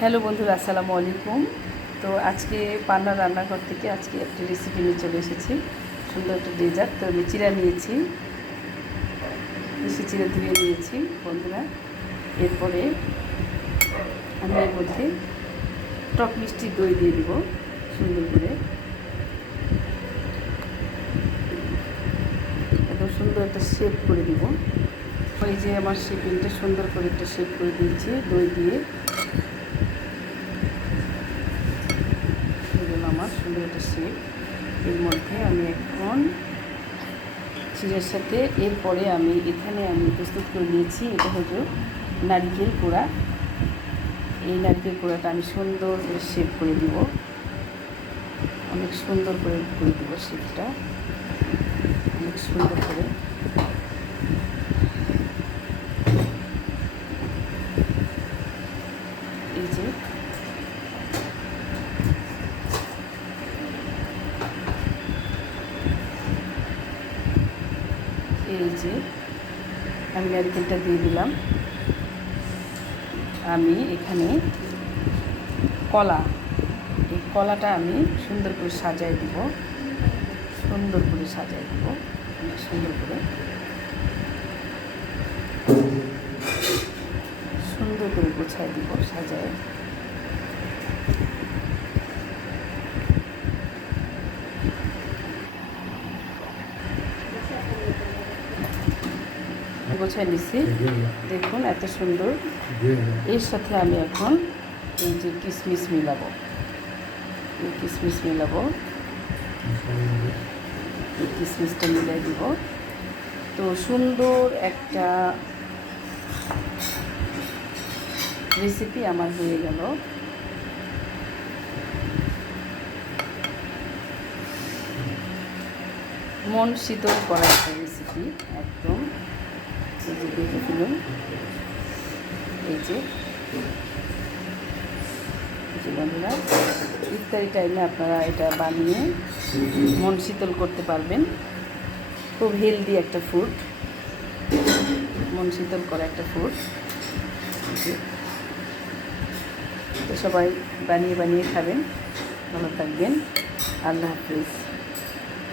Hello বন্ধুরা, আসসালামু আলাইকুম। তো আজকে পান্নার রান্নাঘর থেকে আজকে একটা রেসিপি নিয়ে চলে এসেছি। সুন্দর একটা ডেজার্ট। তো আমি চিড়া নিয়েছি, বেশি চিড়া ধুয়ে নিয়েছি বন্ধুরা। এরপরে আমি এর মধ্যে টক মিষ্টি দই দিয়ে দিব সুন্দর করে। একদম সুন্দর একটা শেপ করে দিব। ওই যে আমার শেপিংটা সুন্দর করে একটা শেপ করে দিয়েছি দই দিয়ে। আমার সুন্দর একটা শেপ। এর মধ্যে আমি এখন চিড়ের সাথে এরপরে আমি এখানে প্রস্তুত করে নিয়েছি, এটা হলো নারকেল কোড়া। এই নারকেল কোড়াটা আমি সুন্দর করে শেপ করে দিব, অনেক সুন্দর করে দিব শেপটা, অনেক সুন্দর করে। এই যে আমি নারকেলটা দিয়ে দিলাম। আমি এখানে কলা, এই কলাটা আমি সুন্দর করে সাজাই দিব, সুন্দর করে সাজাই দিব, সুন্দর করে গোছাই দিব, সাজায়। গোছাই নিছি, দেখুন এত সুন্দর। এর সাথে আমি এখন এই যে কিশমিশ মিলাবো, এই কিশমিশটা মিলাই দিব। তো সুন্দর একটা রেসিপি আমার হয়ে গেল। মন শীতল করা একটা রেসিপি একদম। এই যে দেখে ফেলুন, এই যে বন্ধুরা, ইফতারি টাইমে আপনারা এটা বানিয়ে মন শীতল করতে পারবেন। খুব হেলদি একটা ফুড, মন শীতল করা একটা ফুড। তো সবাই বানিয়ে খাবেন। ভালো থাকবেন। আল্লাহ হাফিজ।